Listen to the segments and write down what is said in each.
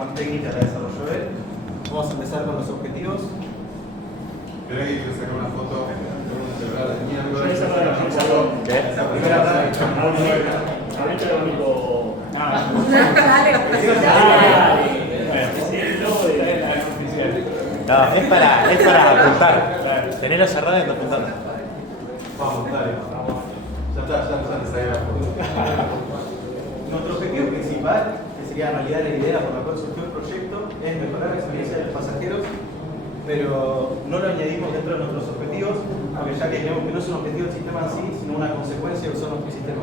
más técnica la desarrolló él. Vamos a empezar con los objetivos. ¿Querés que sacar una foto de un celular de mierda? ¿Qué? Esa primera raya. Ahorita lo único. Dale. No, es para apuntar. Tenerlo cerrado y no apuntando. Vamos, dale. Ya te salió la foto. Nuestro objetivo principal, que sería en realidad la idea por la cual surgió el proyecto, es mejorar la experiencia de los pasajeros, pero no lo añadimos dentro de nuestros objetivos, porque ya que creemos que no es un objetivo del sistema en sí, sino una consecuencia de usar nuestro sistema.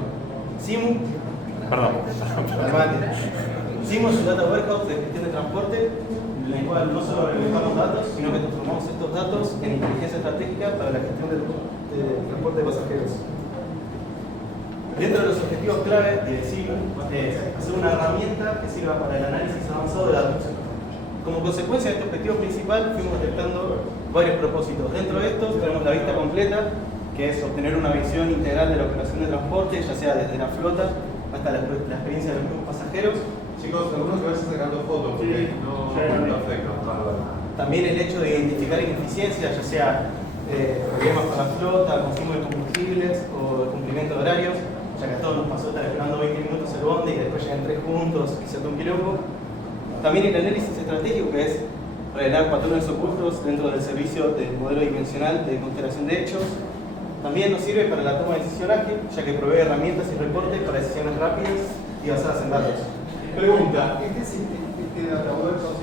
SIMU, Perdón. SIMU es un data warehouse de gestión de transporte, en el cual no solo realizamos datos, sino que transformamos estos datos en inteligencia estratégica para la gestión del transporte de pasajeros. Dentro de los objetivos clave de SIMU es hacer una herramienta que sirva para el análisis avanzado de datos. Como consecuencia de este objetivo principal, fuimos detectando varios propósitos. Dentro de estos tenemos la vista completa, que es obtener una visión integral de la operación de transporte, ya sea desde la flota hasta la experiencia de los mismos pasajeros. Chicos, algunos que vayan sacando fotos porque no afecta. También el hecho de identificar ineficiencias, ya sea problemas con la flota, consumo de combustibles o el cumplimiento de horarios, ya que a todos nos pasó estar esperando 20 minutos el bondi y después llegan 3 juntos y se toma un quilombo. También el análisis estratégico, que es revelar patrones ocultos dentro del servicio del modelo dimensional de constelación de hechos. También nos sirve para la toma de decisión ágil, ya que provee herramientas y reportes para decisiones rápidas y basadas en datos. Pregunta, ¿este data warehouse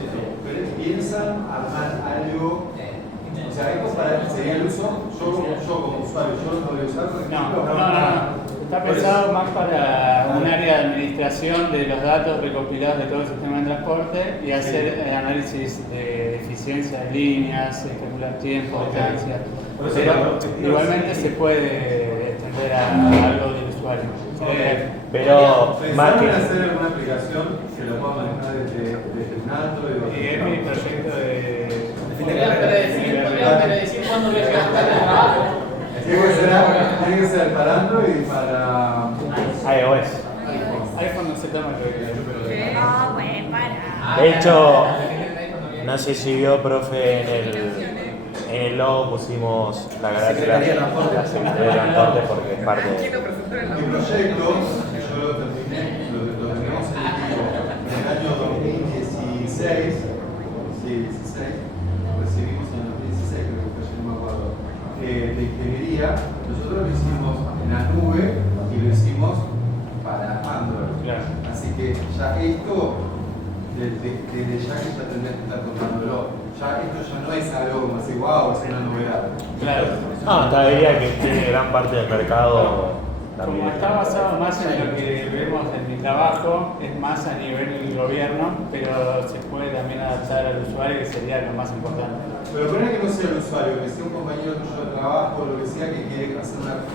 piensan armar algo? O sea, esto sería el uso, yo como usuario, yo lo voy a usar, por ejemplo. No. Está pensado más para un área de administración de los datos recopilados de todo el sistema de transporte y hacer análisis de eficiencia de líneas, calcular tiempo, distancia. Pero igualmente se puede extender a algo del usuario. Pero más ¿pensaron que. hacer alguna aplicación que lo pueda manejar desde el NATO? Y es mi proyecto de. Podría predecir cuándo voy a llegar tarde al trabajo. Tiene que ser para Android y para iOS. iPhone no se toma el No, bueno, para. De hecho, no sé si vio, profe, en el logo pusimos la Secretaría de Transporte. la Secretaría de Transporte porque es parte de. mi proyecto, que yo lo terminé, lo terminamos en el año 2016, sí, 16, recibimos en el 2016, creo que yo no me acuerdo, de ingeniería. Nosotros lo hicimos en la nube y lo hicimos para Android. Claro. Así que ya esto, desde ya que ya tendrías que estar tomándolo, ya esto ya no es algo como así, wow, es una novedad. Claro. No, todavía que tiene gran parte del mercado. Como está basado más en lo que vemos en mi trabajo, es más a nivel gobierno, pero se puede también adaptar al usuario, que sería lo más importante. Pero poner que no sea el usuario, que sea un compañero tuyo de trabajo, lo que sea, que quiere hacer una.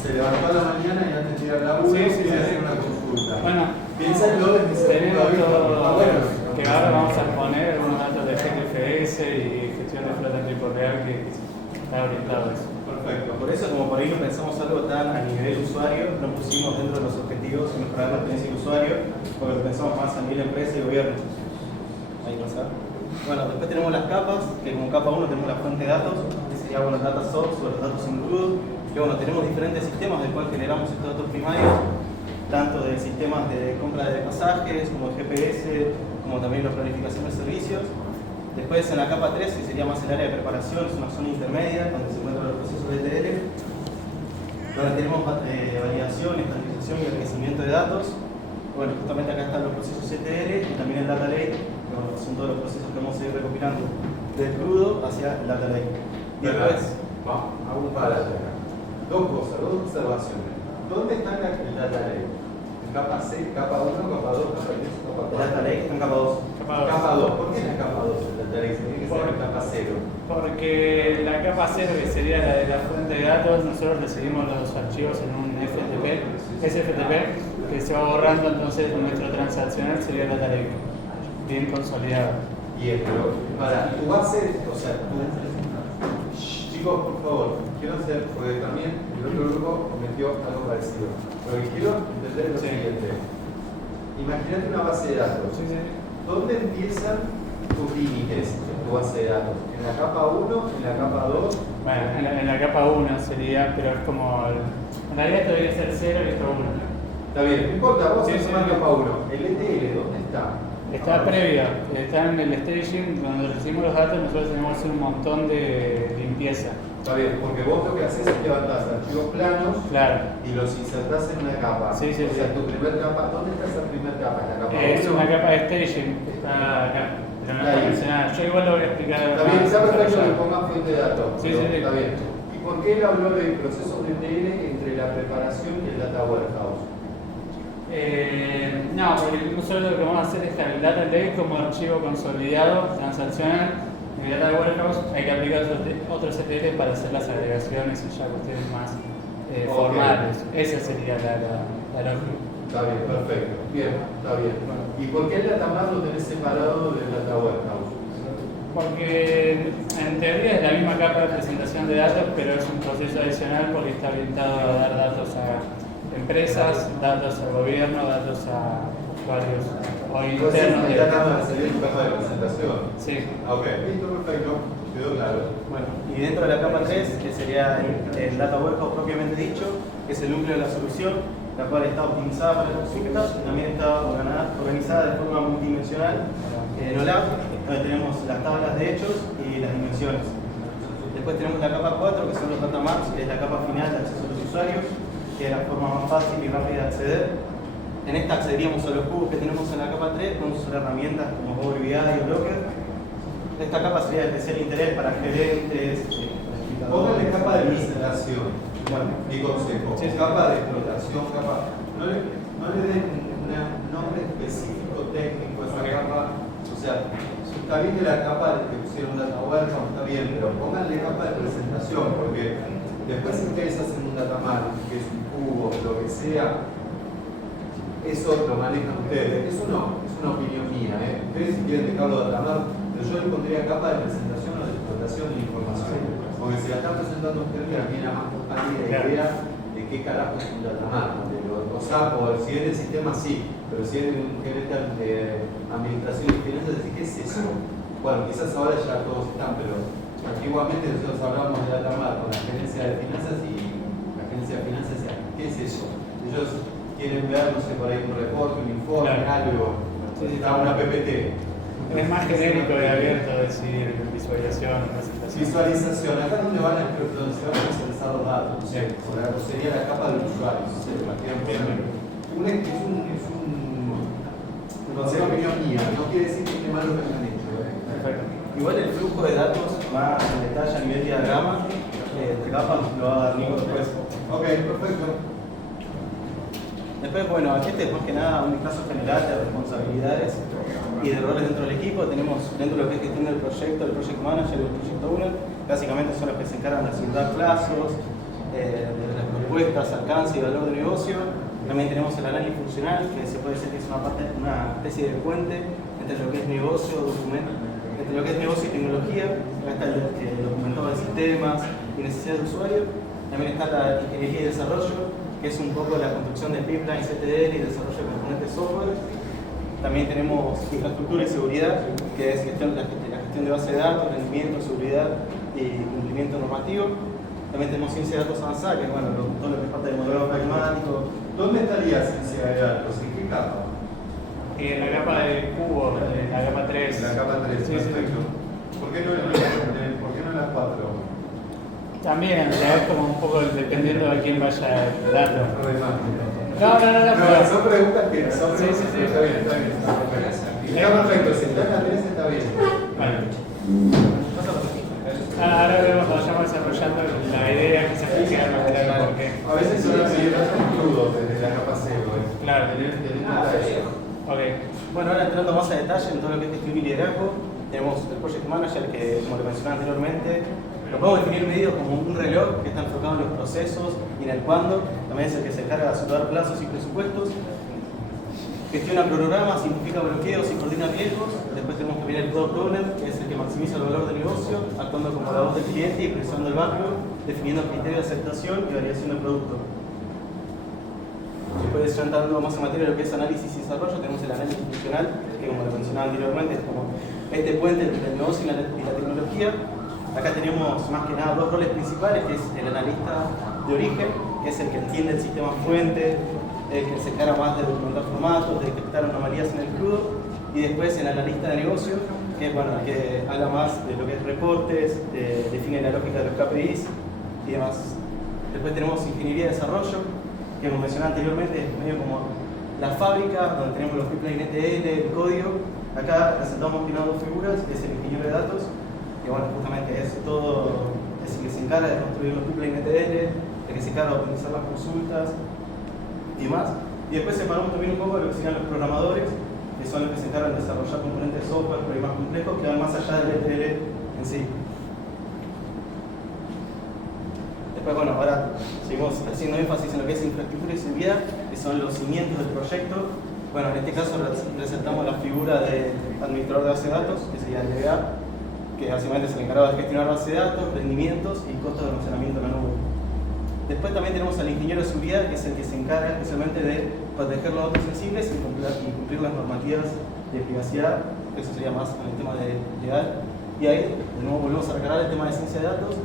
Se levantó a la mañana y antes de ir al laburo quiere hacer una consulta. Bueno, piénsalo desde ese punto de tenemos vista. todo, Bueno, que ahora vamos a poner algunos datos de GTFS y gestión de flota en tiempo real que está orientado a eso. perfecto. Por eso, como por ahí no pensamos algo tan a nivel usuario, no pusimos dentro de los objetivos mejorar la experiencia del usuario, porque lo pensamos más a nivel empresa y gobierno. Ahí pasa. Bueno, después tenemos las capas, que como capa 1 tenemos la fuente de datos, que sería bueno, data source o los datos en crudo, que bueno, tenemos diferentes sistemas del cual generamos estos datos primarios, tanto de sistemas de compra de pasajes, como de GPS, como también la planificación de servicios. Después en la capa 3, que sería más el área de preparación, es una zona intermedia donde se encuentran los procesos de ETL, donde tenemos validación, estandarización y enriquecimiento de datos. Bueno, justamente acá están los procesos ETL y también el data lake, que bueno, son todos los procesos que vamos a ir recopilando del crudo hacia el data lake. Y después, Vamos, hago un párrafo acá. Dos cosas, dos observaciones. ¿Dónde está el data lake? ¿En capa C, capa 1, capa 2, capa 3, capa el 4? data lake está en capa 2. Capa 2. ¿Por qué en la capa 2 el data lake? Tiene que ser en capa 0. Porque la capa 0, que sería la de la fuente de datos, nosotros recibimos los archivos en un SFTP que se va borrando, entonces nuestro transaccional sería el data lake, bien consolidado. Bien, pero para tu base, o sea, chicos, por favor, quiero hacer, porque también el otro grupo cometió algo parecido. Pero quiero entender lo siguiente. Imagínate una base de datos. Sí, sí. ¿Dónde empiezan tus límites en tu base de datos? ¿En la capa 1? ¿En la capa 2? Bueno, en la capa 1 sería, pero es como. En realidad esto debería ser 0 y esto 1. Está bien, no importa, vos Sí, sos sí, en sí. capa 1. ¿El ETL dónde está? Está previo, está en el staging. Cuando recibimos los datos, nosotros tenemos que hacer un montón de limpieza. Está bien, porque vos lo que haces es levantás archivos planos Claro. y los insertás en una capa. Sí, sí, o sea, sí. tu primer capa, ¿dónde está esa primer capa? ¿En la capa 1? Es una capa de staging que está acá, pero no está Ahí. mencionada. Yo igual lo voy a explicar. Está bien, está perfecto que desarrollado. pongas fuente de datos. Sí, pero sí, sí. Está bien. ¿Y por qué él habló de procesos de ETL entre la preparación y el data warehouse? No, porque nosotros lo que vamos a hacer es que el data lake como archivo consolidado, transaccional. En el data warehouse hay que aplicar otros ETL para hacer las agregaciones y ya cuestiones más Ok. formales. Esa sería la lógica. Está bien, perfecto. Bien, está bien. ¿Y por qué el data mart lo tenés separado del data warehouse? Porque en teoría es la misma capa de presentación de datos, pero es un proceso adicional porque está orientado a dar datos a empresas, datos al gobierno, datos a usuarios o Entonces, internos el de data mart sería tu capa de presentación. Sí. Ok, listo, perfecto. Quedó claro. Bueno, y dentro de la capa 3, que sería el data warehouse propiamente dicho, que es el núcleo de la solución, la cual está optimizada para consultas y también está organizada de forma multidimensional en OLAP, donde tenemos las tablas de hechos y las dimensiones. Después tenemos la capa 4, que son los data maps, que es la capa final de acceso a los usuarios, que es la forma más fácil y rápida de acceder. En esta accederíamos a los cubos que tenemos en la capa 3, podemos usar herramientas como Power BI o Blocker. Esta capa sería de especial interés para gerentes, para Póngale explotadores. capa de presentación. Bueno, Mi consejo. Sí, sí. Capa de explotación, capa. No le den un nombre específico técnico a esa capa. O sea, está bien que la capa que pusieron data warehouse está bien, pero pónganle capa de presentación, porque después si ustedes hacen un data mart, que es un cubo, lo que sea, eso lo manejan ustedes. Eso no, es una opinión mía. Ustedes si quieren dejarlo data mart, pero yo le pondría capa de presentación o de explotación de información. Porque si la están presentando ustedes, a mí era más pálida idea de qué carajo es un data mart. O sea, si es del sistema sí, pero si es un gerente de administración y finanzas, decís, ¿qué es eso? Bueno, quizás ahora ya todos están, pero antiguamente nosotros hablábamos de data mart con la gerencia de finanzas y la gerencia de finanzas decía, ¿qué es eso? Ellos quieren ver, no sé, por ahí un reporte, un informe, Claro. algo. Sí, sí, Está una PPT. Es más genérico y abierto decir visualización o presentación. Visualización, acá es donde donde se van a presentar los datos. Bien. Sería la capa del usuario. Es una opinión mía, no quiere decir que esté mal lo que han hecho. Perfecto. igual el flujo de datos más en detalle a nivel diagrama, de capas lo va a dar Nico después. Ok, perfecto. Después, bueno, aquí es más que nada un vistazo general de responsabilidades y de roles dentro del equipo. Tenemos dentro de lo que es gestión del proyecto, el project manager y el project owner. Básicamente son los que se encargan de asignar plazos, de las propuestas, alcance y valor de negocio. También tenemos el análisis funcional, que se puede decir que es una especie de puente entre lo que es negocio, entre lo que es negocio y tecnología. Acá está el documentado de sistemas y necesidades de usuario. También está la ingeniería y desarrollo, que es un poco la construcción de pipelines, ETL y desarrollo de componentes software. También tenemos infraestructura y seguridad, que es la gestión de base de datos, rendimiento, seguridad y cumplimiento normativo. También tenemos ciencia de datos avanzada, que es bueno, todo lo que es parte del modelo pragmático. ¿Dónde estaría ciencia de datos? ¿En qué capa? En la capa de cubo, en la capa 3. En la capa 3, Sí, sí. perfecto. ¿Por qué no en las 4? También, ya es como un poco dependiendo de quién vaya el dato. No, pero- son preguntas que son Sí, sí, sí. Está bien, está bien. Está perfecto, si está en la 3 está bien. Bueno. Ahora vemos cuando vayamos desarrollando la idea que se explica más claro por qué. A veces son crudos desde la capa 0. Claro. Ok. Bueno, ahora entrando más a detalle en todo lo que es gestión y liderazgo, tenemos el Project Manager, que como lo mencioné anteriormente, lo podemos definir medio como un reloj que está enfocado en los procesos y en el cuándo. También es el que se encarga de asegurar plazos y presupuestos. Gestiona programas, simplifica bloqueos y coordina riesgos. Después tenemos también el Product Owner, que es el que maximiza el valor del negocio, actuando como la voz del cliente y presionando el backlog, definiendo criterios de aceptación y variación del producto. Después, ya entrando más en materia de lo que es análisis y desarrollo, tenemos el análisis funcional, que como lo mencionaba anteriormente, es como este puente entre el negocio y la tecnología. Acá tenemos más que nada dos roles principales, que es el analista de origen, que es el que entiende el sistema fuente, el que se encarga más de documentar formatos, de detectar anomalías en el crudo, y después el analista de negocio, que es bueno, el que habla más de lo que es reportes, define la lógica de los KPIs y demás. Después tenemos ingeniería de desarrollo, que como mencioné anteriormente, es medio como la fábrica, donde tenemos los pipelines ETL, el código. Acá presentamos dos figuras, que es el ingeniero de datos, que bueno, justamente es todo, es el que se encarga de construir los pipelines ETL, el que se encarga de optimizar las consultas y más. Y después separamos también un poco de lo que serían los programadores, que son los que se encargan de desarrollar componentes de software, pero más complejos, que van más allá del ETL en sí. Después, bueno, ahora seguimos haciendo énfasis en lo que es infraestructura y seguridad, que son los cimientos del proyecto. Bueno, en este caso presentamos la figura del administrador de base de datos, que sería el DBA, que básicamente es el encargado de gestionar base de datos, rendimientos y costos de almacenamiento en la nube. Después también tenemos al ingeniero de seguridad, que es el que se encarga especialmente de proteger los datos sensibles y cumplir las normativas de privacidad, que eso sería más con el tema de legal. Y ahí, de nuevo, volvemos a recargar el tema de ciencia de datos.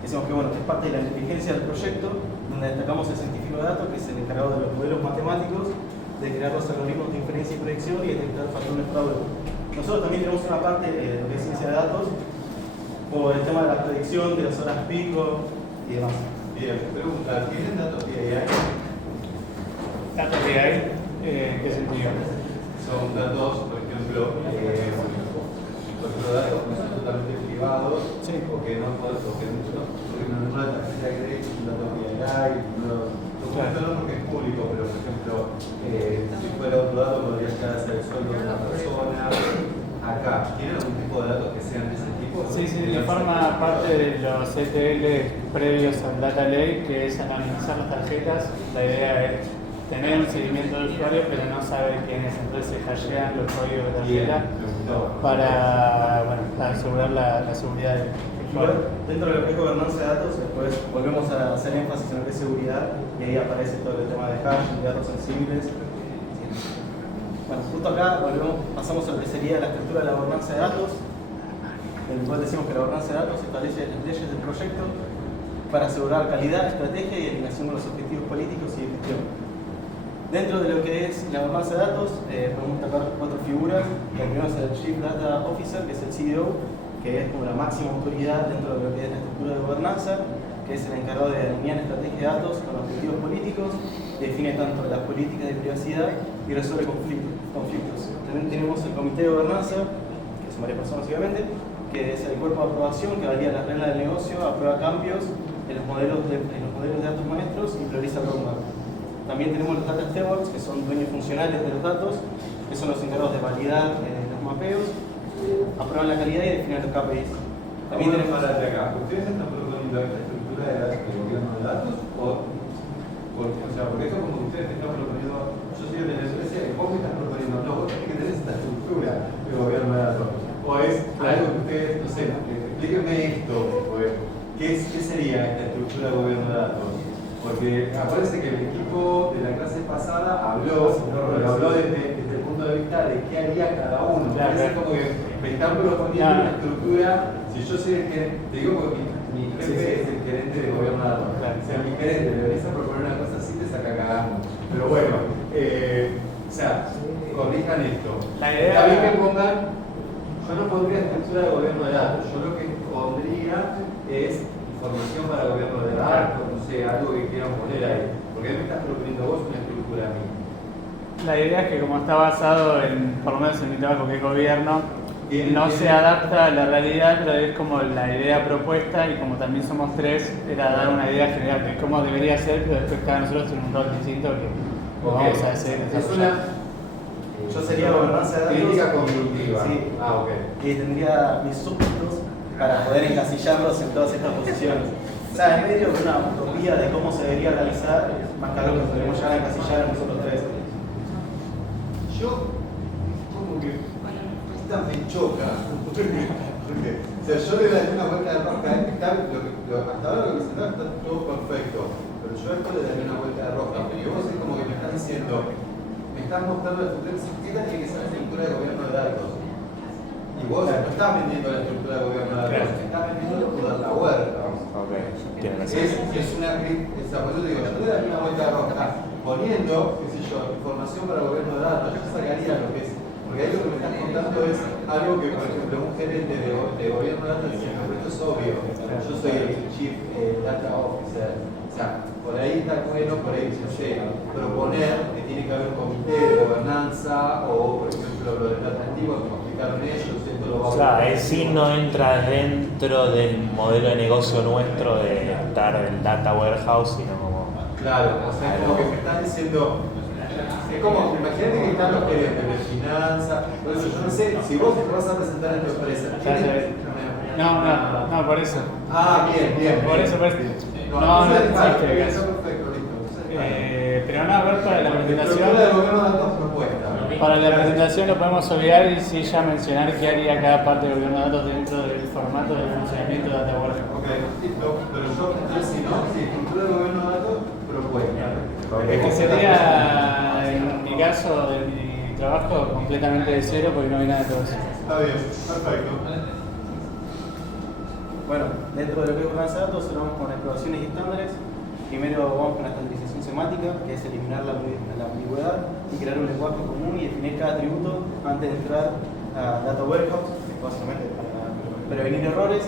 Decimos que bueno, es parte de la inteligencia del proyecto, donde destacamos el científico de datos, que es el encargado de los modelos matemáticos, de crear los algoritmos de inferencia y predicción y detectar patrones de fraude. Nosotros también tenemos una parte de lo que es ciencia de datos, por el tema de la predicción de las horas pico y demás. Bien, pregunta, ¿tienen datos PII? ¿Datos PII? ¿En qué sentido? Son datos, por ejemplo, datos que son totalmente privados, sí, o que no puedes, o que no, porque no una tarjeta de crédito, un dato PII, no porque es público, pero por ejemplo, si fuera otro dato podría llegar a ser el sueldo de una persona. Acá, ¿tienen algún tipo de datos que sean de ese tipo? Sí, forma parte de los ETL previos al Data Lake, que es analizar las tarjetas. La idea es tener un seguimiento del usuario, pero no saber quién es. Entonces se hashean los códigos de tarjeta para asegurar la seguridad del usuario. Dentro de lo que es gobernanza de datos, después volvemos a hacer énfasis en lo que es seguridad y ahí aparece todo el tema de hash, de datos sensibles. Bueno, justo acá pasamos a lo que sería la estructura de la gobernanza de datos, en el cual decimos que la gobernanza de datos establece las leyes del proyecto para asegurar calidad, estrategia y alineación con los objetivos políticos y de gestión. Dentro de lo que es la gobernanza de datos, podemos destacar 4 figuras. El primero es el Chief Data Officer, que es el CDO, que es como la máxima autoridad dentro de lo que es la estructura de gobernanza, que es el encargado de alinear estrategia de datos con objetivos políticos, define tanto las políticas de privacidad y resuelve conflictos. También tenemos el comité de gobernanza, que son varias personas obviamente, que es el cuerpo de aprobación que valida las reglas del negocio, aprueba cambios en los modelos de datos maestros y prioriza el roadmap. También tenemos los data stewards, que son dueños funcionales de los datos, que son los encargados de validar los mapeos, aprueban la calidad y definen los KPIs. También tenemos acá. ¿Ustedes están proponiendo esta estructura de gobierno de datos? Porque esto como que ustedes están proponiendo, yo soy de la empresa y vos me estás proponiendo, no, vos tenés que tener esta estructura de gobierno de datos. O es algo que ustedes, no sé, explíquenme esto, ¿qué sería esta estructura de gobierno de datos? Porque acuérdense que el equipo de la clase pasada habló desde el punto de vista de qué haría cada uno. Parece como que me están proponiendo una estructura. Si yo soy el gerente, te digo porque mi jefe es el gerente de gobierno de datos. O sea, mi gerente le venís a proponer una cosa así, te saca cagando. Pero bueno, corrijan esto. La idea... Está bien que pongan, yo no pondría estructura de gobierno de datos, yo lo que pondría es información para gobierno de datos, no sé, algo que quieran poner ahí. Porque me estás proponiendo vos una estructura a mí. La idea es que como está basado en, por lo menos en mi trabajo que es gobierno, no se adapta a la realidad, pero es como la idea propuesta y como también somos 3, era dar una idea general de cómo debería ser, pero después cada nosotros tiene un rol distinto que vamos a hacer. Yo sería gobernanza de datos. Crítica consultiva. Sí. Y tendría mis súbditos para poder encasillarlos en todas estas posiciones. O sea, en medio de una utopía de cómo se debería realizar, más claro que podemos llegar a encasillar a nosotros 3. Yo, como que esta me choca, Porque, o sea, yo le daría una vuelta de rosca, hasta ahora lo que se está todo perfecto, pero yo a esto le daría una vuelta de rosca, porque vos es como que me estás diciendo, me estás mostrando la estructura, ¿qué tal tiene que ser la estructura de gobierno de datos? Y vos no estás vendiendo la estructura de gobierno de datos, estás vendiendo toda la huerta. Es una crítica, por eso digo, yo le daría una vuelta de rosca, poniendo, qué sé yo, información para gobierno de datos, yo sacaría lo que es. Porque ahí lo que me están contando es algo que, por ejemplo, un gerente de gobierno de datos dice, pero esto es obvio, yo soy el Chief Data Officer. O sea, por ahí está bueno, por ahí no sé, proponer que tiene que haber un comité de gobernanza o, por ejemplo, lo del data antiguo, como explicaron ellos, esto lo va a... Claro, el sí no entra dentro del modelo de negocio nuestro de estar en Data Warehouse, sino como... Claro, o sea, como que me están diciendo... Es como, imagínate que están los gerentes de finanzas, por eso yo no sé, si vos te vas a presentar en tu empresa, No, por eso. Ah, bien. Por eso. No existe. Eso perfecto, listo. Pero no, a ver, para la presentación. Estructura de gobierno de datos propuesta. Para la presentación lo podemos olvidar y sí ya mencionar qué haría cada parte del gobierno de datos dentro del formato de funcionamiento de Data Warehouse. Ok, listo. Pero yo, entonces, si no, si estructura de gobierno de datos propuesta. Es que sería, en mi caso, de mi trabajo, completamente de cero porque no hay nada de todo eso. Está bien, perfecto. Bueno, dentro de lo que es gobernanza de datos, vamos con exploraciones y estándares. Primero vamos con la estandarización semántica, que es eliminar la ambigüedad y crear un lenguaje común y definir cada atributo antes de entrar a Data Warehouse, básicamente para prevenir errores.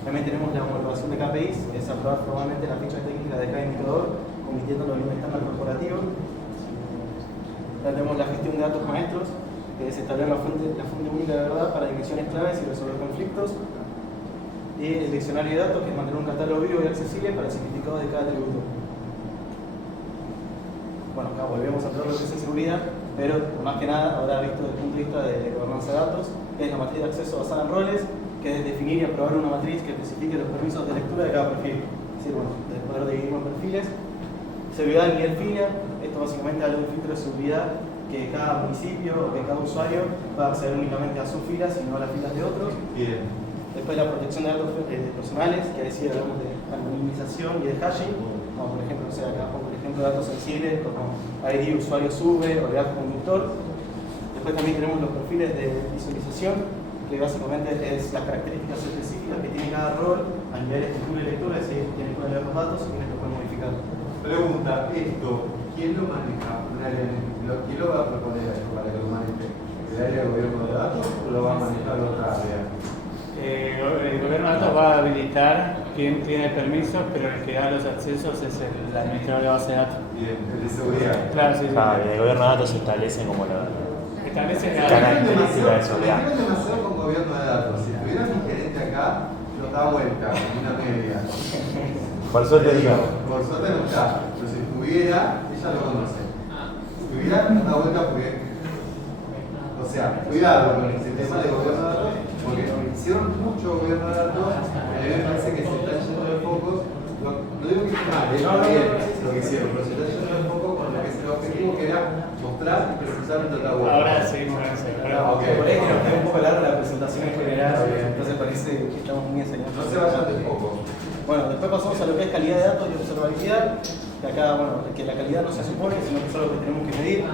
También tenemos la homologación de KPIs, que es aprobar formalmente las fichas técnicas de cada indicador, convirtiéndolo en un estándar corporativo. También tenemos la gestión de datos maestros, que es establecer la fuente única de verdad para dimensiones claves y resolver conflictos. Y el diccionario de datos, que es mantener un catálogo vivo y accesible para el significado de cada atributo. Bueno, acá volvemos a todo lo que es en seguridad, pero más que nada habrá visto desde el punto de vista de gobernanza de datos, que es la matriz de acceso basada en roles, que es definir y aprobar una matriz que especifique los permisos de lectura de cada perfil. Es decir, bueno, de poder dividir en perfiles. Seguridad de nivel FILA, esto básicamente habla de un filtro de seguridad que cada municipio o que cada usuario va a acceder únicamente a sus filas y no a las filas de otros. Bien. Después la protección de datos personales, que ahí sí hablamos de anonimización y de hashing, como por ejemplo, acá pongo por ejemplo datos sensibles como ID, usuario sube o de datos conductor. Después también tenemos los perfiles de visualización, que básicamente es las características específicas que tiene cada rol a nivel escritura y lectura, es decir, quiénes pueden leer los datos y quiénes los pueden modificar. Pregunta, esto, ¿quién lo maneja? ¿Quién lo va a proponer esto para que lo maneje? ¿El área de gobierno de datos o lo va a manejar otra área? El gobierno de datos va a habilitar quién tiene permisos, pero el que da los accesos es el administrador de base de datos. Bien, el de seguridad. Claro, sí. El gobierno de datos se establece como la... Establece Me Característica de seguridad. tienen demasiado con gobierno de datos. Si tuviera mi gerente acá, nos da vuelta, con una media. Por suerte digo. Por suerte no está. Pero si estuviera, ella lo conoce. Si estuviera, nos da vuelta porque. O sea, cuidado con el sistema de gobierno de datos, porque hicieron mucho gobierno de datos. A mí me parece que se están yendo de focos. No digo que esté mal, está bien lo que hicieron, pero se están yendo de foco con lo que es el objetivo, que era mostrar y precisar un Data Warehouse. Ahora seguimos con eso. Ok. Por ahí que nos queda un poco larga la presentación en general, entonces parece que estamos muy enseñados. No se vayan de foco. Bueno, después pasamos a lo que es calidad de datos y observabilidad, que acá, bueno, que la calidad no se supone, sino que es algo que tenemos que medir.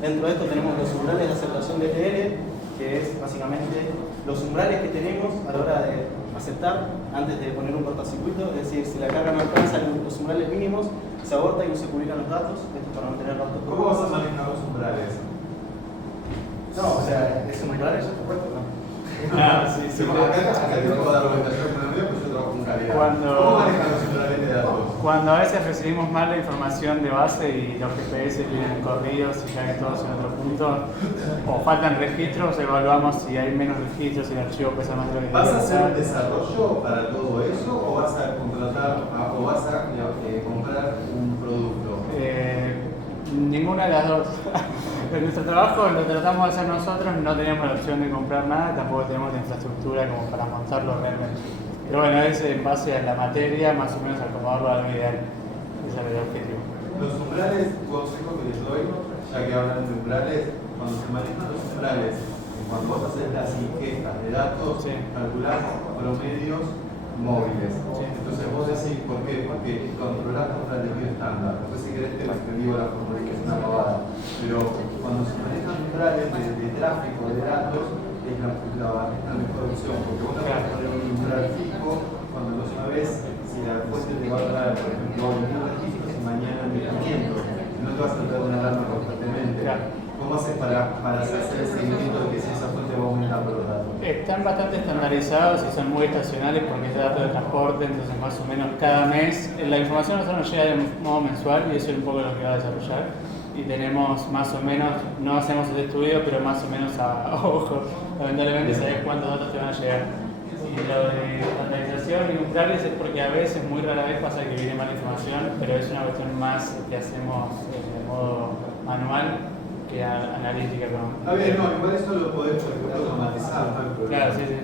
Dentro de esto tenemos los umbrales de aceptación de ETL, que es básicamente los umbrales que tenemos a la hora de aceptar antes de poner un cortocircuito, es decir, si la carga no alcanza los umbrales mínimos, se aborta y no se publican los datos, esto para no tener datos. ¿Cómo vas a manejar los umbrales? No, o sea, es un umbral, eso es correcto, ¿no? Sí. Acá te puedo dar vuelta, yo con el mío, pues yo trabajo con calidad. Cuando- ¿Cómo manejan los umbrales de datos? Cuando a veces recibimos mal la información de base y los GPS vienen corridos y caen todos en otro punto, o faltan registros, evaluamos si hay menos registros, si el archivo pesa más de lo que ¿Vas a debería hacer un pesar. desarrollo para todo eso o vas a contratar o vas a comprar un producto? Ninguna de las dos. En nuestro trabajo lo tratamos de hacer nosotros, no tenemos la opción de comprar nada, tampoco tenemos la infraestructura como para montarlo realmente. Pero bueno, es en base a la materia, más o menos acomodarlo a lo ideal. Ese es el objetivo. Los umbrales, consejo que les doy, ya que hablan de umbrales, cuando se manejan los umbrales cuando vos haces las ingestas de datos, calculás promedios móviles. Entonces vos decís, ¿por qué? Porque controlás contra el desvío estándar. Después si querés te digo la fórmula, que es una pavada. Pero cuando se manejan umbrales de tráfico de datos, es la mejor opción. Porque vos no vas a poner un umbral fijo cuando no sabes si la fuente te va a dar, por ejemplo, 1.000 registros y mañana 1.500. No te vas a traer una alarma constantemente. ¿Cómo haces para hacer el seguimiento de que si esa fuente va aumentando los datos? Están bastante estandarizados y son muy estacionales porque es datos de transporte, entonces más o menos cada mes la información a nosotros nos llega de modo mensual y eso es un poco lo que va a desarrollar. Y tenemos más o menos, no hacemos el estudio, pero más o menos a ojo, lamentablemente sabes cuántos datos te van a llegar. Y lo de estandarización y umbrales es porque a veces, muy rara vez pasa que viene mala información, pero es una cuestión más que hacemos de modo manual que analítica. A ver, no, igual eso lo podés automatizar, no hay problema. Claro, sí, sí.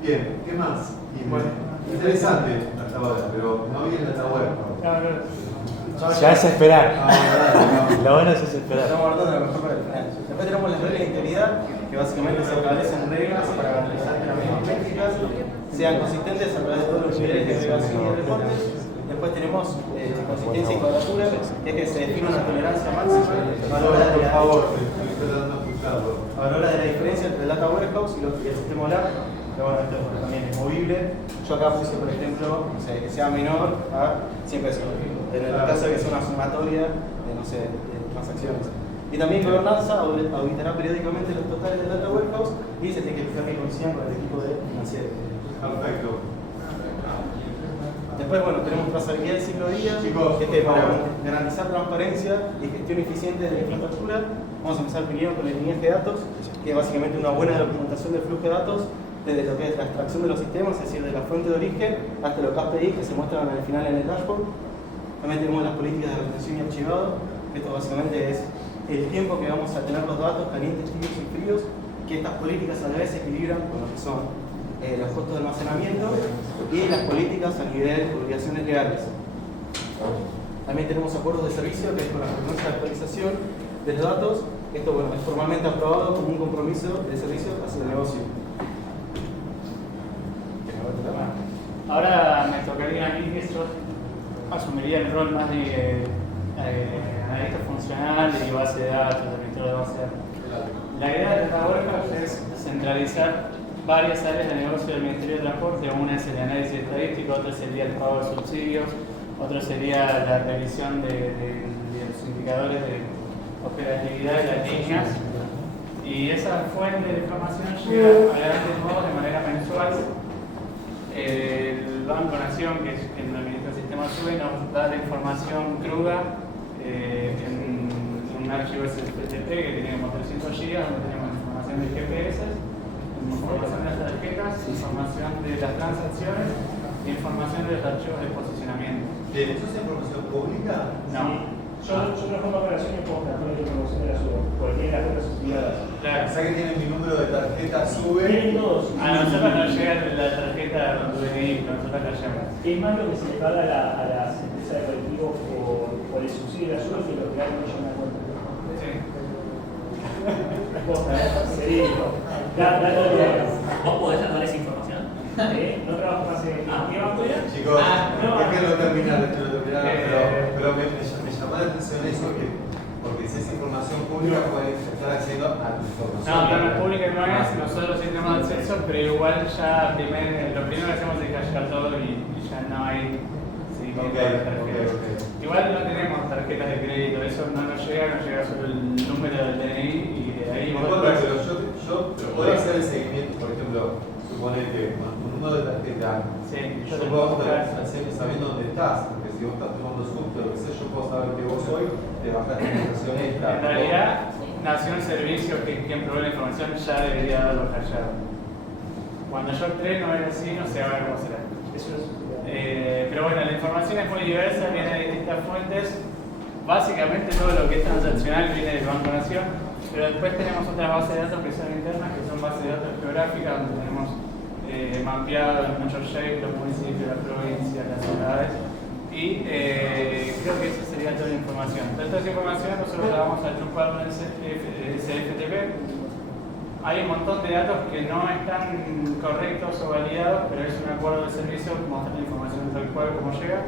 Bien, ¿qué más? Bueno, interesante hasta ahora, pero no viene la web. Ya es esperar. No. Lo bueno es esperar. Estamos guardando lo mejor para el final. Después tenemos las reglas de integridad, que básicamente se establecen reglas para garantizar que las mismas métricas sean consistentes a través de todos los niveles de agregación y de reportes. Después tenemos consistencia y cuadratura, que es que se define una tolerancia máxima a la hora de la diferencia entre el data warehouse y el sistema LAB. Pero bueno, esto también es movible. Yo acá puse, por ejemplo, que sea menor a 100 pesos. En el caso de que sea una sumatoria de, no sé, de transacciones. Y también gobernanza auditará periódicamente los totales del data warehouse y se tiene que fijar que coincidan con el equipo de financiero. Perfecto. Después, bueno, tenemos trazabilidad del ciclo de vida, que para garantizar transparencia y gestión eficiente de la infraestructura. Vamos a empezar primero con el lineaje de datos, que es básicamente una buena documentación del flujo de datos, desde lo que es la extracción de los sistemas, es decir, de la fuente de origen, hasta los KPI que se muestran al final en el dashboard. También tenemos las políticas de retención y archivado, que esto básicamente es el tiempo que vamos a tener los datos calientes, tibios y fríos, que estas políticas a la vez se equilibran con lo que son los costos de almacenamiento y las políticas a nivel de obligaciones legales. También tenemos acuerdos de servicio, que es con la frecuencia de actualización de los datos. Esto bueno, es formalmente aprobado como un compromiso de servicio hacia el negocio. Ahora me tocaría a mí que yo asumiría el rol más de analista funcional y base de datos, administrador de base de datos. La idea de esta warehouse es centralizar varias áreas de negocio del Ministerio de Transporte. Una es el análisis estadístico, otra sería el pago de subsidios, otra sería la revisión de los indicadores de operatividad de las líneas. Y esa fuente de información llega a grandes modos de manera mensual. El Banco Nación, que es quien administra el sistema SUBE, nos da la información cruda en un archivo SFTP que tiene como 300 GB, donde tenemos información de GPS, información de las tarjetas, información de las transacciones y información de los archivos de posicionamiento. ¿Eso es información pública? No. Yo transformo operaciones por control de información de la SUBE, porque tiene las cosas subsidiadas. Claro. O sea que tienen mi número de tarjeta SUBE. Tienen todos. A nosotros nos llega la tarjeta DNI, pero nosotros la llamamos. Es más lo que se le paga a las empresas de colectivos por el subsidio de la SUBE que lo que hay en una cuenta. Sí. Serio. Dato de ¿Vos podés dar esa información? no trabajo más en ¿qué banco era? Chicos, no. déjenlo terminar, pero me llamó la atención eso, porque si es información pública pueden estar accediendo a tu información. No, pública no es, nosotros sí tenemos acceso, pero igual ya lo primero que hacemos es hashear todo y ya no hay seguimiento de tarjetas. Igual no tenemos tarjetas de crédito, eso no nos llega solo el número del DNI y de ahí No importa, pero yo puedo hacer el seguimiento, por ejemplo, supone que con tu número de tarjeta, yo puedo estar sabiendo dónde estás, porque si vos estás tomando subte o lo que sea, yo puedo saber que vos hoy te bajaste la información esta. En realidad, Nación Servicio, que es quien provee la información, ya debería darlo hallado. Cuando yo entré no era así, no sé ahora cómo será. Pero bueno, la información es muy diversa, viene de distintas fuentes. Básicamente todo lo que es transaccional viene del Banco Nación, pero después tenemos otras bases de datos que son internas, que son bases de datos geográficas, donde tenemos mapeado en muchos shapes los municipios, las provincias, las ciudades. Y creo que esa sería toda la información. Toda esa información nosotros la vamos a chupar en el CFTP. hay un montón de datos que no están correctos o validados, pero es un acuerdo de servicio, mostrar la información tal cual como llega.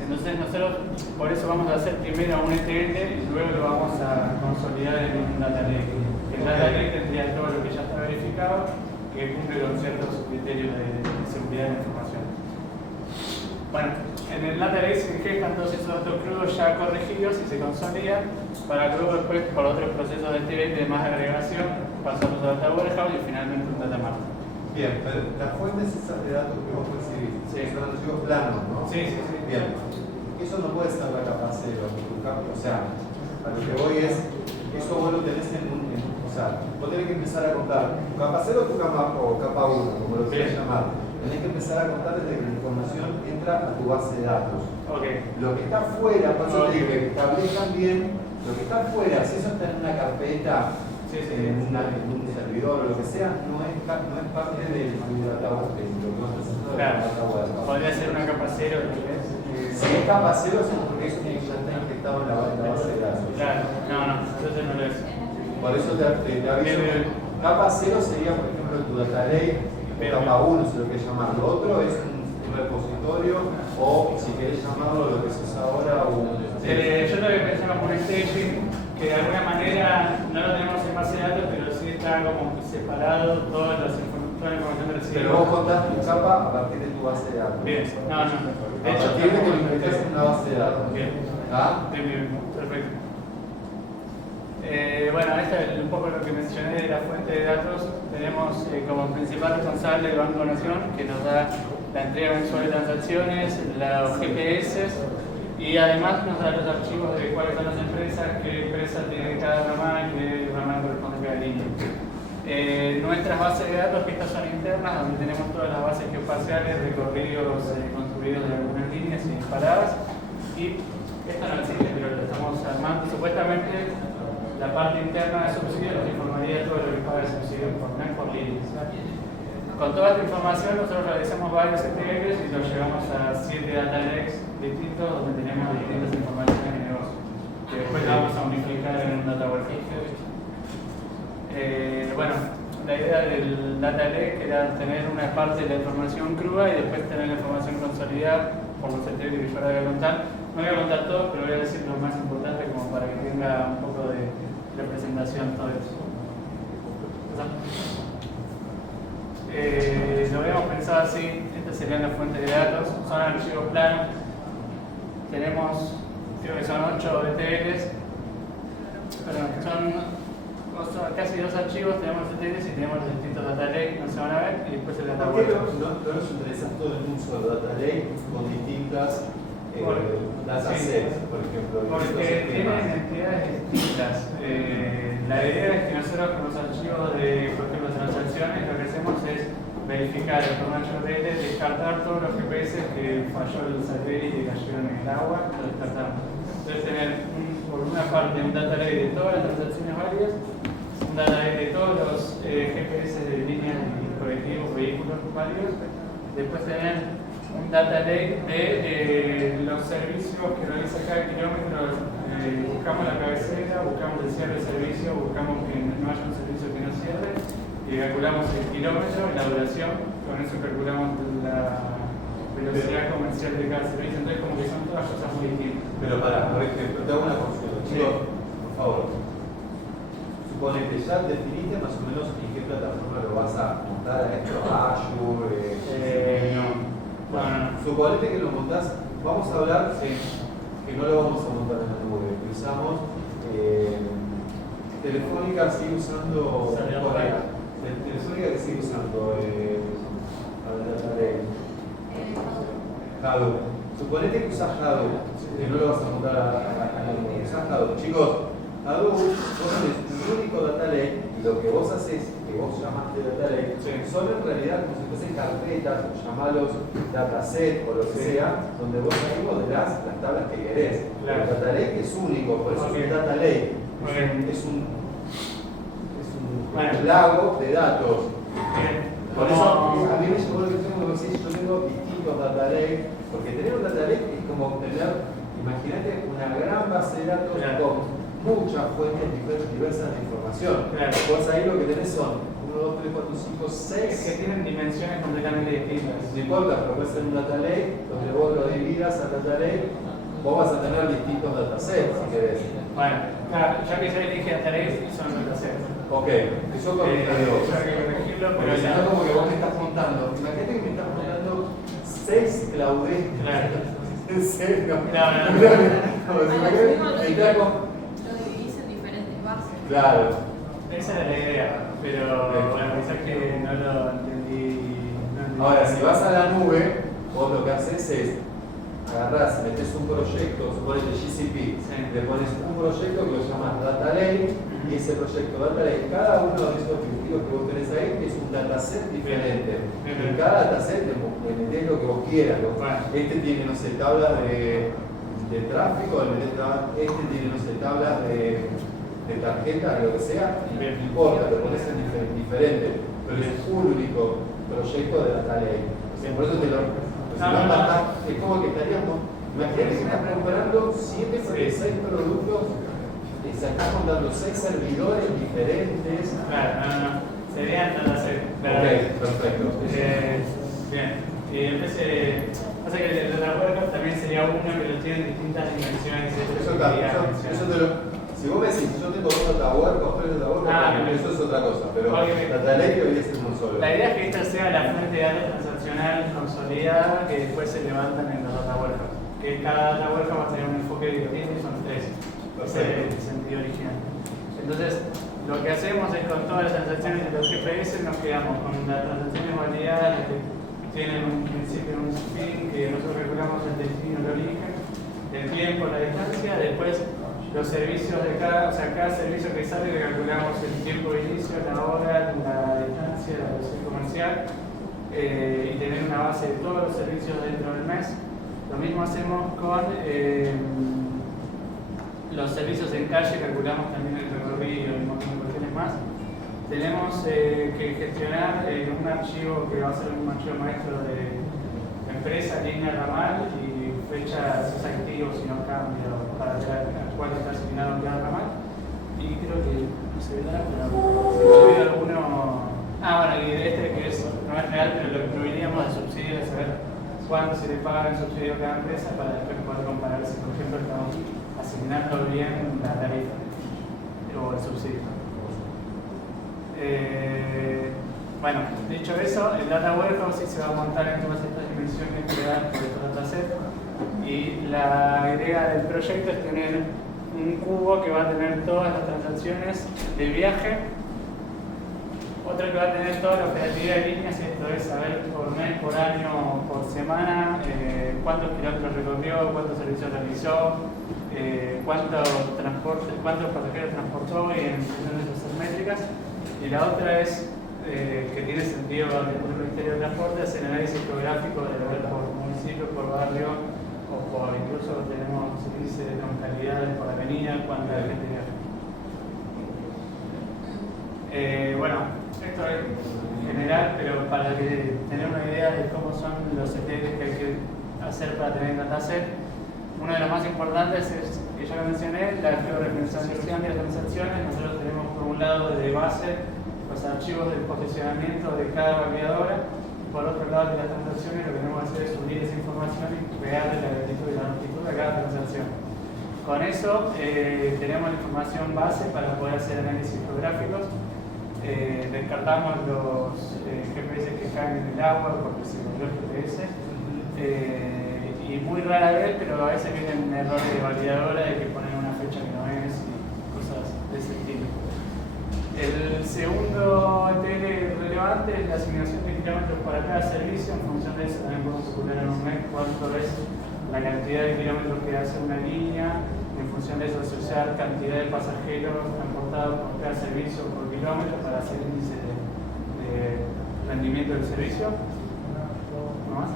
Entonces nosotros por eso vamos a hacer primero un ETL y luego lo vamos a consolidar en un data lake. El data lake tendría todo lo que ya está verificado, que cumple con ciertos criterios de seguridad de la información. Bueno, en el data lake se gestan todos esos datos crudos ya corregidos y se consolidan para luego después por otros procesos de ETL de más agregación pasarlos a data warehouse y finalmente un data mart. Bien, pero las fuentes esas de datos que vos recibís son archivos planos, ¿no? Sí, sí, sí. Bien. Eso no puede ser la capa cero, o sea, a lo que voy es, eso vos lo tenés o sea, vos tenés que empezar a contar tu capa cero o tu capa 1, como lo quieras llamar. Tenés que empezar a contar desde que la información entra a tu base de datos. Okay. Lo que está afuera, por eso te digo que establezcan bien, lo que está afuera, si eso está en una carpeta, en un servidor o lo que sea, no es parte del data warehouse, lo que vos estás haciendo de la data warehouse. Podría ser una capa cero, ¿no es? Si es capa cero es porque eso ya está infectado en la base de datos. Claro, no, entonces no lo es. Por eso te aviso. Capa cero sería, por ejemplo, tu data lake, capa 1 si lo querés llamar. Lo otro es un repositorio o, si querés llamarlo, lo que se usa ahora, yo lo que pensaba como un staging, que de alguna manera no lo tenemos en base de datos, pero sí está como separado toda la información de recibida. Pero vos contás tu capa a partir de tu base de datos. Bien, no. De hecho, tiene que implementar en una base de datos. Bien. ¿Ah? Bien, perfecto. Bueno, esto es un poco lo que mencioné de la fuente de datos. Tenemos como principal responsable el Banco Nación, que nos da la entrega mensual de transacciones, los GPS y además nos da los archivos de cuáles son las empresas, qué empresa tiene cada ramal, qué ramal corresponde a cada línea. Nuestras bases de datos, que estas son internas, donde tenemos todas las bases geoespaciales, recorridos construidos de algunas líneas y disparadas. Y esto no existe, pero lo estamos armando. Supuestamente la parte interna de subsidio nos informaría todo lo que paga el subsidio por mes por líneas. Con toda esta información nosotros realizamos varios ETLs y los llevamos a 7 data lakes distintos donde tenemos distintas informaciones de negocio, que después la vamos a unificar en un data warehouse. Bueno, la idea del data lake era tener una parte de la información cruda y después tener la información consolidada por los ETLs que yo ahora voy a contar. No voy a contar todo, pero voy a decir lo más importante como para que tenga un poco de representación todo eso. Lo habíamos pensado así, estas serían las fuentes de datos, son archivos planos, tenemos, creo que son 8 ETLs, son casi 2 archivos, tenemos los ETLs y tenemos los distintos data lakes, no se van a ver, y después el data ¿Por qué warehouse. no nos interesa todo en un solo data lake con distintas datasets, por ejemplo? Porque tienen entidades distintas. La idea es que nosotros con los archivos de, por ejemplo, transacciones, lo que hacemos es verificar el formato de descartar todos los GPS que falló el satélite y cayeron en el agua, lo descartamos. Entonces tener por una parte un data lake de todas las transacciones válidas, un data lake de todos los GPS de líneas y colectivos, vehículos válidos, después tener un data lake de los servicios que realiza cada kilómetro. Buscamos la cabecera, buscamos el cierre de servicio, buscamos que no haya un servicio que no cierre y calculamos el kilómetro y la duración. Con eso calculamos la velocidad comercial de cada servicio. Entonces, como que son todas cosas muy distintas. Pero por ejemplo, te hago una consulta. Chicos, por favor. Suponete, ya definiste más o menos en qué plataforma lo vas a montar a esto, Azure, No. Suponete que lo montás, vamos a hablar que no lo vamos a montar en la nube, que usamos Telefónica sigue usando Telefónica que sigue usando Hadoop. Suponete que usas Hadoop, que no lo vas a montar a la nube, usas Hadoop. Chicos, Hadoop, vos tenés un único data lake y lo que vos haces, que vos llamaste data lake, son en realidad como si fuesen carpetas, llamalos dataset o lo que sea, donde vos ahí modelás las tablas que querés. Claro. El data lake es único, por eso es un data lake. Es un lago de datos. Por eso a mí me llamó la atención cuando decís yo tengo distintos data lake, porque tener un data lake es como tener, imagínate, una gran base de datos con muchas fuentes diversas de información. Vos ahí lo que tenés son 2, 3, 4, 5, 6. Es que tienen dimensiones completamente distintas. No importa, pero puede ser un data lake donde vos lo dividas al data lake, vos vas a tener distintos datasets si querés. Bueno, claro, ya que yo elige data lake, son datasets. Ok, yo corregiré Yo hay que corregirlo, pero porque si no, como que vos me estás montando. Imagínate que me estás montando 6 claudes. Claro. En serio. No. Como si me quedé- Lo está con- dividís en diferentes bases. Claro. Esa era la idea, pero bueno, quizás que no lo entendí. Ahora, si vas a la nube, vos lo que haces es agarrás, metes un proyecto, suponete GCP, Sí. le pones un proyecto que lo llamas Data Lake, y ese proyecto Data Lake, cada uno de esos objetivos que vos tenés ahí es un dataset diferente. Bien. En cada dataset le metés lo que vos quieras. Bueno. Este tiene, no sé, tablas de tráfico, este tiene, no sé, tablas de tarjeta, lo que sea, Bien. no importa, lo pones en diferente, pero es un único proyecto de Data Lake. Por eso te lo. Si no, es como que estaríamos. Imagínate que estás comprando 6 productos y se están comprando 6 servidores diferentes. Claro, no. Serían datasets. Ok, perfecto. Bien. Y entonces, pasa que el data warehouse también sería uno que lo tiene en distintas dimensiones. Eso te lo. Si vos me decís, yo tengo 2 data warehouse, 3 data warehouse, eso es otra cosa. Pero Data Lake debería ser uno solo. La idea es que esta sea la fuente de datos transaccional consolidada que después se levantan en los data warehouse. Que cada data warehouse va a tener un enfoque distinto y son 3. Ese es el sentido original. Entonces, lo que hacemos es con todas las transacciones de los GPS nos quedamos con las transacciones validadas que tienen un principio, un fin, que nosotros regulamos el destino, el origen, el tiempo, la distancia, después los servicios de cada servicio que sale le calculamos el tiempo de inicio, la hora, la distancia, la velocidad comercial y tener una base de todos los servicios dentro del mes. Lo mismo hacemos con los servicios en calle, calculamos también el recorrido y un montón de cuestiones más. Tenemos que gestionar un archivo que va a ser un archivo maestro de empresa, línea, ramal y fechas activos y no cambio para ver a cuál está asignado cada ramal. Y creo que no se verá, pero si me olvido alguno. Bueno, y este que no es real, pero lo que proveeríamos de subsidio es saber cuándo se le paga el subsidio a cada empresa para después poder comparar si, por ejemplo, estamos asignando bien la tarifa o el subsidio. Bueno, dicho eso, el Data Warehouse sí se va a montar en todas estas dimensiones creadas por estos datasets y la idea del proyecto es tener un cubo que va a tener todas las transacciones de viaje, otro que va a tener toda la operatividad de líneas, esto es saber por mes, por año, por semana, cuántos kilómetros recorrió, cuántos servicios realizó, cuántos pasajeros transportó y en función de esas métricas. Y la otra es que tiene sentido dentro del Ministerio de Transporte hacer análisis geográfico de ver por municipio, por barrio o por incluso tenemos índice de troncalidades por avenida, cuánta gente viaja. Bueno, esto es general, pero para tener una idea de cómo son los ETLs que hay que hacer para tener dataset, uno de los más importantes es, que ya lo mencioné, la georreferenciación de las transacciones. Nosotros tenemos por un lado de base los archivos del posicionamiento de cada validadora, por otro lado de las transacciones lo que tenemos que hacer es unir esa información y crearle la latitud y la longitud a cada transacción. Con eso tenemos la información base para poder hacer análisis geográficos. Descartamos los GPS que caen en el agua porque se volvió el GPS. Y muy rara vez, pero a veces vienen errores de validadora de que ponen una fecha que no es y cosas de ese estilo. El segundo ETL relevante es la asignación de kilómetros para cada servicio. En función de eso también podemos calcular en un mes cuánto es la cantidad de kilómetros que hace una línea. En función de eso asociar cantidad de pasajeros transportados por cada servicio por kilómetro para hacer índice de rendimiento del servicio. ¿No más?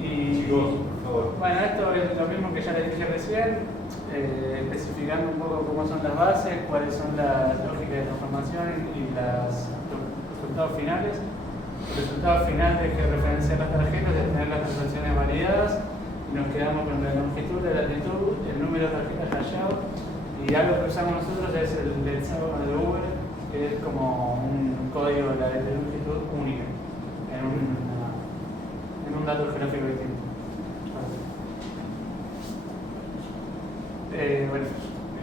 Y bueno, esto es lo mismo que ya les dije recién, especificando un poco cómo son las bases, cuáles son las lógicas de transformación y los resultados finales. El resultado final de que referenciar las tarjetas es tener las transacciones validadas y nos quedamos con la longitud, la latitud, el número de tarjetas hallado y algo que usamos nosotros es el hexágono de Uber, que que es como un código de longitud única en un dato geográfico distinto. Bueno,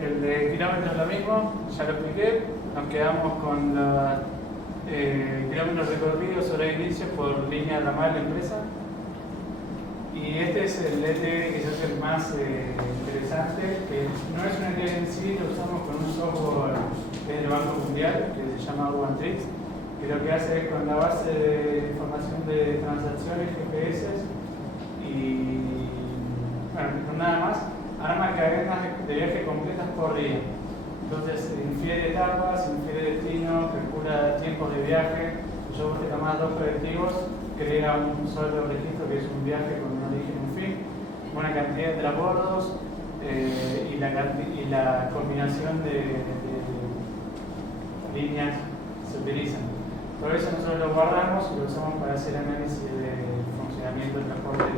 el de kilómetros es lo mismo, ya lo expliqué. Nos quedamos con los kilómetros recorridos hora de inicio por línea ramal empresa. Y este es el ETL que se hace el más interesante, que no es un ETL en sí, lo usamos con un software que es del Banco Mundial, que se llama One-Trix, que lo que hace es con la base de información de transacciones, GPS y bueno, con nada más, arma cadenas de viaje completas por día. Entonces infiere etapas, infiere destino, calcula tiempos de viaje. Yo que tomás 2 colectivos, crea un solo registro que es un viaje con un origen y un fin, una cantidad de transbordos y la combinación de líneas se utilizan. Por eso nosotros lo guardamos y lo usamos para hacer análisis de funcionamiento del transporte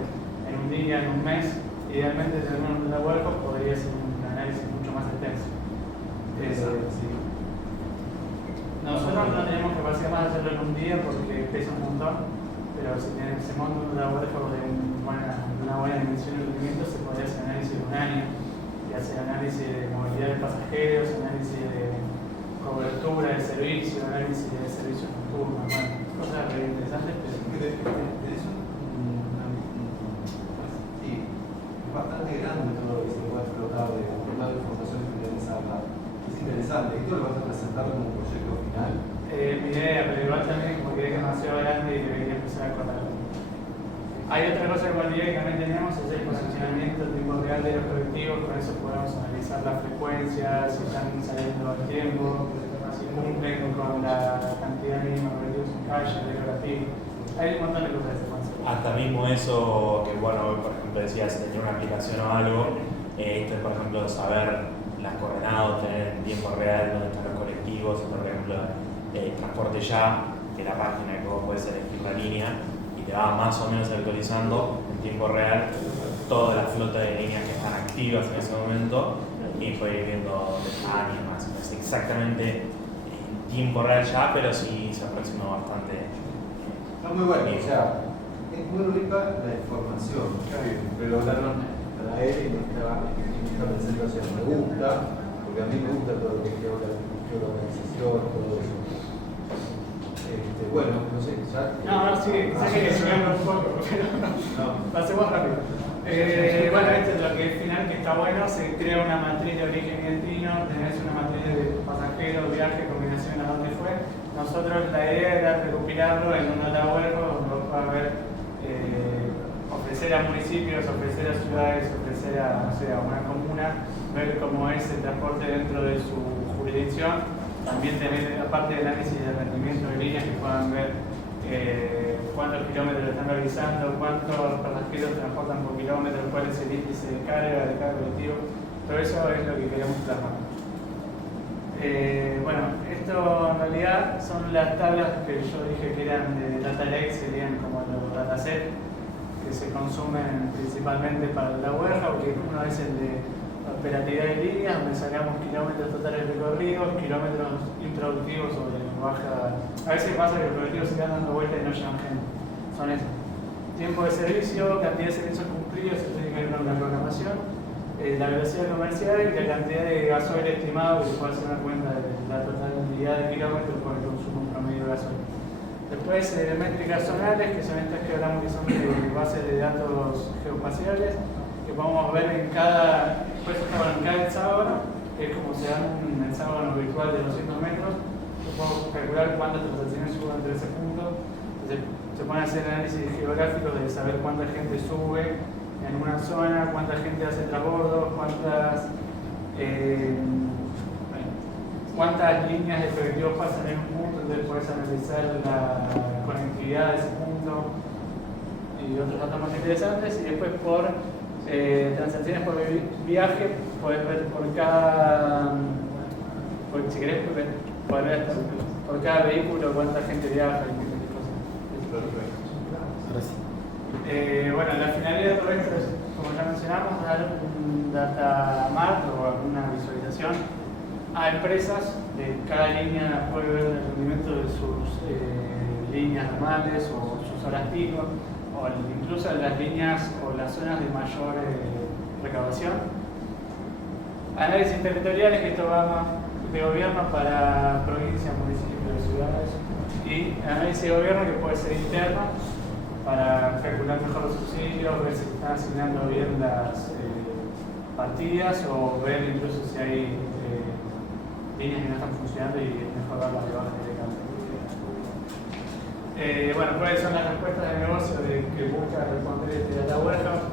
en un día, en un mes. Idealmente, si tenemos una warehouse, podría ser un análisis mucho más extenso. Nosotros no tenemos capacidad más de hacerlo en un día porque pesa un montón, pero si se monta una warehouse de una buena dimensión de rendimiento, se podría hacer análisis de un año y hacer análisis de movilidad de pasajeros, análisis de cobertura de servicio, análisis de servicios nocturnos, bueno, cosas re interesantes. Bastante grande todo lo que se puede explotar de información que interesada. Es interesante. ¿Esto lo vas a presentar como un proyecto final? Mi idea, pero igual también como que es demasiado grande y debería empezar a cortar. Hay otra cosa que olvidé que también tenemos, es el posicionamiento en tiempo real de los colectivos. Con eso podemos analizar la frecuencia, si están saliendo al tiempo, si cumplen con la cantidad mínima de colectivos en calle, de relativo. Hay un montón de cosas que se pueden hacer. Hasta mismo eso, que bueno, por ejemplo decías, tener una aplicación o algo, por ejemplo, saber las coordenadas, tener en tiempo real dónde están los colectivos, por ejemplo, Transporte Ya, que es la página que vos podés elegir la línea y te va más o menos actualizando en tiempo real toda la flota de líneas que están activas en ese momento y puedes ir viendo detalles más. No es exactamente en tiempo real ya, pero sí se aproxima bastante. Está muy bueno, o sea, es muy rica la información, pero la traer en esta presentación me gusta, porque a mí me gusta todo lo que es geolocalización, todo eso. Bueno, no sé, ya. No, sí, sé que llegamos un poco, pero no. Pasemos rápido. Bueno, esto es lo que es final, que está bueno. Se crea una matriz de origen y destino, tenés una matriz de pasajeros, viaje, combinación a dónde fue. Nosotros la idea era recopilarlo en una tabla donde vos puedas ver, ofrecer a municipios, ofrecer a ciudades, ofrecer a, no sé, a una comuna, ver cómo es el transporte dentro de su jurisdicción. También tener, aparte del análisis de rendimiento de líneas, que puedan ver cuántos kilómetros están realizando, cuántos pasajeros transportan por kilómetro, cuál es el índice de carga de cada colectivo. Todo eso es lo que queremos plasmar. Bueno, esto en realidad son las tablas que yo dije que eran de Data Lake, serían como los datasets que se consumen principalmente para la warehouse, que uno es el de operatividad de líneas, donde sacamos kilómetros totales recorridos, kilómetros improductivos sobre baja. A veces pasa que los colectivos se quedan dando vueltas y no llevan gente. Son esos. Tiempo de servicio, cantidad de servicios cumplidos, eso tiene que ver con la programación, la velocidad comercial y la cantidad de gasoil estimado, que se puede hacer una cuenta de la totalidad de kilómetros por el consumo promedio de gasoil. Después, métricas zonales, que son estas que hablamos que son de bases de datos geoespaciales, que podemos ver en cada, en cada hexágono, que es como se da un hexágono virtual de 200 metros, yo puedo calcular cuántas transacciones suben entre ese punto. Entonces, se pueden hacer análisis geográficos de saber cuánta gente sube en una zona, cuánta gente hace transbordos, cuántas líneas de colectivos pasan en un punto, entonces puedes analizar la conectividad de ese punto y otros datos más interesantes. Y después por transacciones por viaje, puedes ver por cada, si querés, poder ver por cada vehículo cuánta gente viaja y qué cosas. Bueno, la finalidad de todo esto es, como ya mencionamos, dar un data mart o alguna visualización a empresas de cada línea puede ver el rendimiento de sus líneas normales o sus horas pico, o incluso las líneas o las zonas de mayor recaudación. Análisis territoriales, que esto va de gobierno para provincias, municipios, ciudades, y análisis de gobierno que puede ser interno para calcular mejor los subsidios, ver si se están asignando bien las partidas o ver incluso si hay líneas que no están funcionando y mejorarlas de baja directamente. Bueno, ¿cuáles son las respuestas de negocio que busca responder este data warehouse?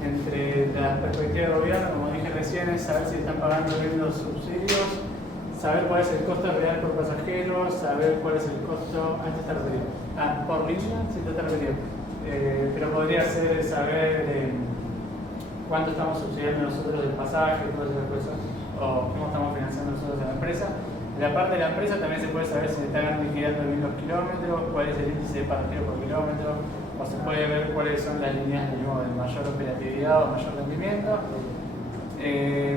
Entre la perspectiva de gobierno, como dije recién, es saber si están pagando bien los subsidios, saber cuál es el costo real por pasajero, saber cuál es el costo, antes está referido, por línea, sí está referido, pero podría ser saber cuánto estamos subsidiando nosotros del pasaje, todas esas cosas, o cómo estamos financiando nosotros a la empresa. En la parte de la empresa también se puede saber si se están liquidando bien los kilómetros, cuál es el índice de pasajero por kilómetro, o se puede ver cuáles son las líneas de mayor operatividad o mayor rendimiento.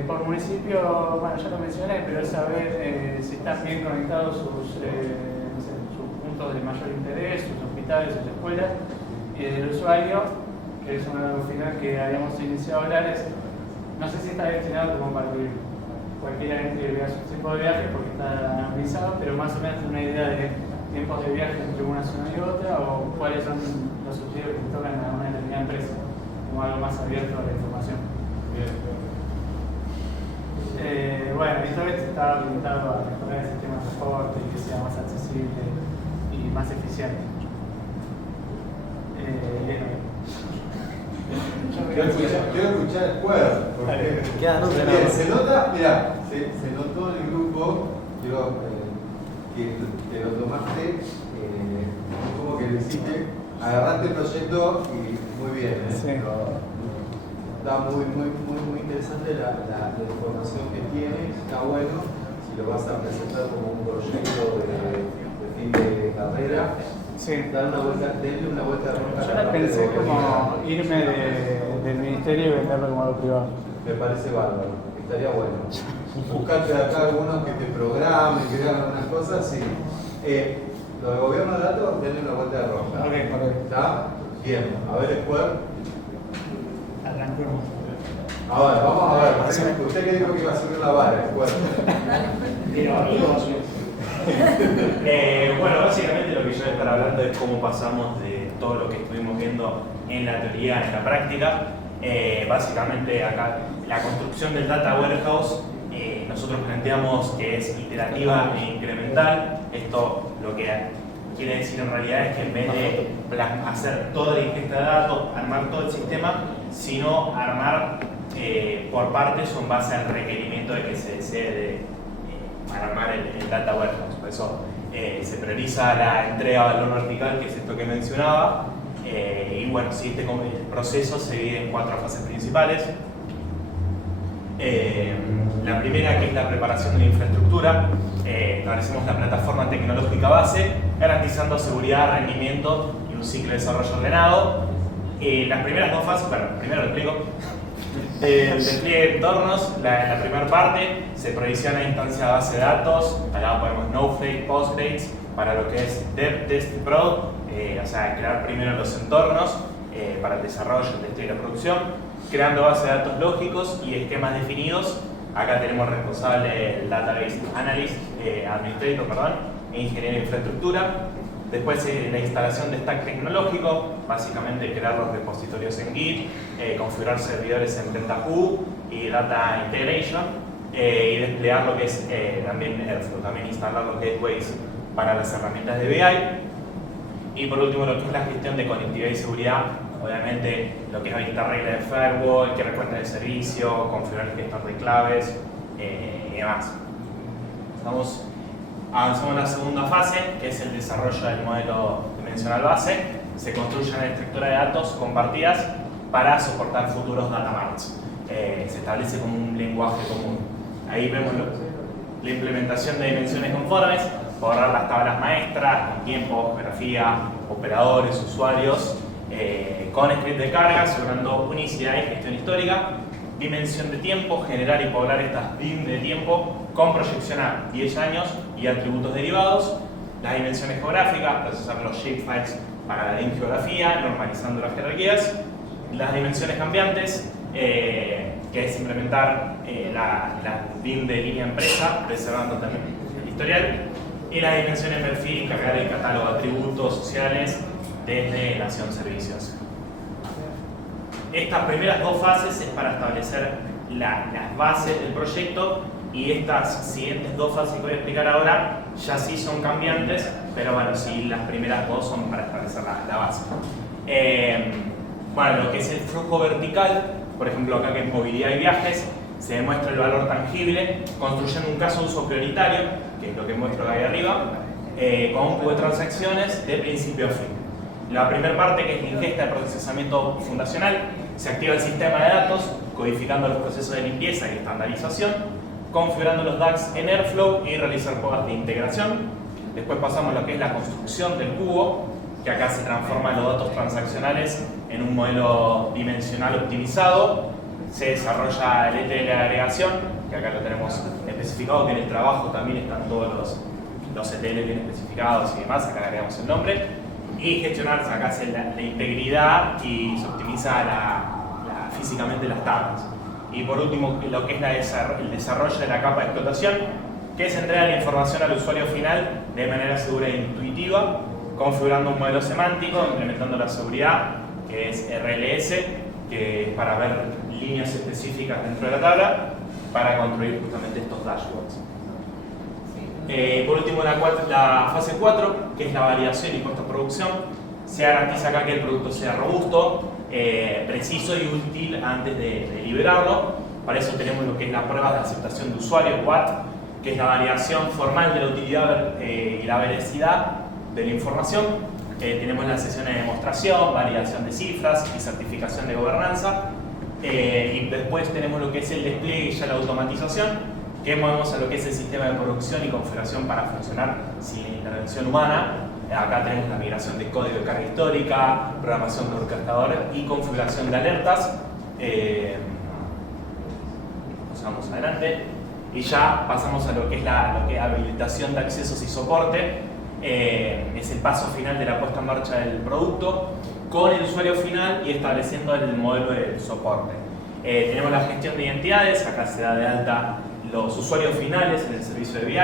Por municipio, bueno, ya lo mencioné, pero es saber si están bien conectados sus puntos de mayor interés, sus hospitales, sus escuelas. Y del usuario, que es algo final que habíamos iniciado a hablar, es, no sé si está destinado como para que cualquiera entre vea su tipo de viaje porque está analizado, pero más o menos una idea de tiempos de viaje entre una zona y otra, o cuáles son los subsidios que tocan a una determinada empresa, como algo más abierto a la información. Bueno, y todo esto está orientado a mejorar el sistema de transporte y que sea más accesible y más eficiente. Quiero escuchar el cuerpo, porque se nota, mira, se notó en el grupo, quiero que lo tomaste, como que lo hiciste, agarraste el proyecto y muy bien, Sí. Está muy interesante la información que tiene, está bueno, si lo vas a presentar como un proyecto de fin de carrera. Sí. Denle una vuelta de rosca. Yo la pensé como irme del ministerio y venderlo como algo privado. Me parece bárbaro, estaría bueno. Buscarte acá algunos que te programen, que hagan algunas cosas, sí. Lo de gobierno de datos, denle una vuelta de rosca. Ok, ¿Está? Bien, a ver Square. Arrancamos. Ahora, vamos a ver. Usted que dijo que iba a subir la vara, Square. Bueno, básicamente lo que yo voy a estar hablando es cómo pasamos de todo lo que estuvimos viendo en la teoría en la práctica. Básicamente acá la construcción del data warehouse nosotros planteamos que es iterativa e incremental. Esto lo que quiere decir en realidad es que en vez de hacer toda la ingesta de datos, armar todo el sistema, sino armar por partes o en base al requerimiento de que se desee para armar el data warehouse. Por eso se prioriza la entrega de valor vertical, que es esto que mencionaba, y bueno, sí, el proceso se divide en 4 fases principales. La primera, que es la preparación de la infraestructura, establecemos la plataforma tecnológica base, garantizando seguridad, rendimiento y un ciclo de desarrollo ordenado. Las primeras 2 fases, bueno, primero lo explico. El despliegue de entornos, la primera parte, se provisiona instancia de base de datos, acá ponemos Snowflake, Postgres, para lo que es Dev, Test y Prod, o sea, crear primero los entornos para el desarrollo, el test y la producción, creando bases de datos lógicos y esquemas definidos. Acá tenemos responsable el Database Analyst, Administrator, perdón, e Ingeniero de Infraestructura. Después la instalación de stack tecnológico, básicamente crear los repositorios en Git, configurar servidores en Pentaho y Data Integration, y desplegar lo que es también Airflow, también instalar los gateways para las herramientas de BI. Y por último, lo que es la gestión de conectividad y seguridad, obviamente lo que es habilitar reglas de firewall, que recuenta de servicio, configurar el gestor de claves y demás. Avanzamos en la segunda fase, que es el desarrollo del modelo dimensional base. Se construye una estructura de datos compartidas para soportar futuros data marts. Se establece como un lenguaje común. Ahí vemos la implementación de dimensiones conformes, borrar las tablas maestras, tiempo, geografía, operadores, usuarios, con script de carga, asegurando unicidad y gestión histórica. dimensión de tiempo, generar y poblar estas DIM de tiempo con proyección a 10 años y atributos derivados. Las dimensiones geográficas, procesar los shapefiles para la DIM geografía, normalizando las jerarquías. Las dimensiones cambiantes, que es implementar la DIM de línea empresa, preservando también el historial. Y las dimensiones perfil, cargar el catálogo de atributos sociales desde Nación Servicios. Estas primeras dos fases es para establecer las bases del proyecto, y estas siguientes dos fases que voy a explicar ahora ya sí son cambiantes, pero bueno, sí, las primeras dos son para establecer la base. Bueno, lo que es el flujo vertical, por ejemplo acá que en movilidad y viajes, se demuestra el valor tangible construyendo un caso de uso prioritario, que es lo que muestro ahí arriba, con un cubo de transacciones de principio a fin. La primera parte, que es la ingesta de procesamiento fundacional, se activa el sistema de datos, codificando los procesos de limpieza y estandarización, configurando los DAGs en Airflow y realizar pruebas de integración. Después pasamos a lo que es la construcción del cubo, que acá se transforman los datos transaccionales en un modelo dimensional optimizado. Se desarrolla el ETL de agregación, que acá lo tenemos especificado, que en el trabajo también están todos los ETL bien especificados y demás, acá le agregamos el nombre. Y gestionar, acá hace la integridad y se optimiza físicamente las tablas. Y por último, lo que es el desarrollo de la capa de explotación, que es entregar la información al usuario final de manera segura e intuitiva, configurando un modelo semántico, implementando la seguridad, que es RLS, que es para ver líneas específicas dentro de la tabla, para construir justamente estos dashboards. Por último, la fase 4, que es la validación y postproducción, se garantiza acá que el producto sea robusto, preciso y útil antes de liberarlo. Para eso tenemos lo que es la prueba de aceptación de usuario, WAT, que es la validación formal de la utilidad y la veracidad de la información. Tenemos las sesiones de demostración, validación de cifras y certificación de gobernanza. Y después tenemos lo que es el despliegue y ya la automatización, que movemos a lo que es el sistema de producción y configuración para funcionar sin intervención humana. Acá tenemos la migración de código de carga histórica, programación de orquestadores y configuración de alertas. Pasamos adelante y ya pasamos a lo que es la habilitación de accesos y soporte. Es el paso final de la puesta en marcha del producto con el usuario final y estableciendo el modelo de soporte. Tenemos la gestión de identidades, acá se da de alta los usuarios finales en el servicio de BI,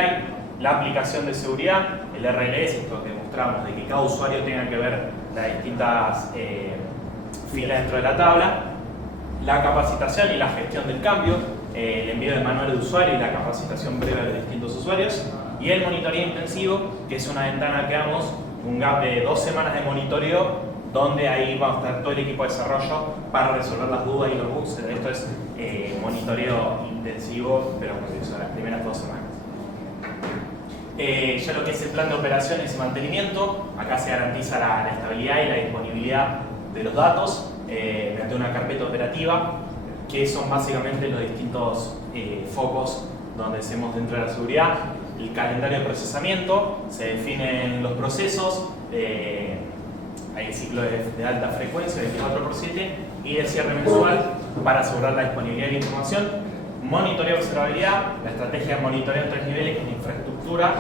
la aplicación de seguridad, el RLS, esto que mostramos, de que cada usuario tenga que ver las distintas filas dentro de la tabla, la capacitación y la gestión del cambio, el envío del manual de usuario y la capacitación breve de los distintos usuarios, y el monitoreo intensivo, que es una ventana que damos, un gap de 2 semanas de monitoreo, donde ahí va a estar todo el equipo de desarrollo para resolver las dudas y los bugs. Esto es monitoreo intensivo, pero son las primeras 2 semanas. Ya lo que es el plan de operaciones y mantenimiento, acá se garantiza la estabilidad y la disponibilidad de los datos mediante una carpeta operativa, que son básicamente los distintos focos donde hacemos dentro de la seguridad. El calendario de procesamiento, se definen los procesos, hay el ciclo de alta frecuencia 24/7 y el cierre mensual para asegurar la disponibilidad de la información. Monitoreo de observabilidad, la estrategia de monitoreo en 3 niveles, que es la infraestructura,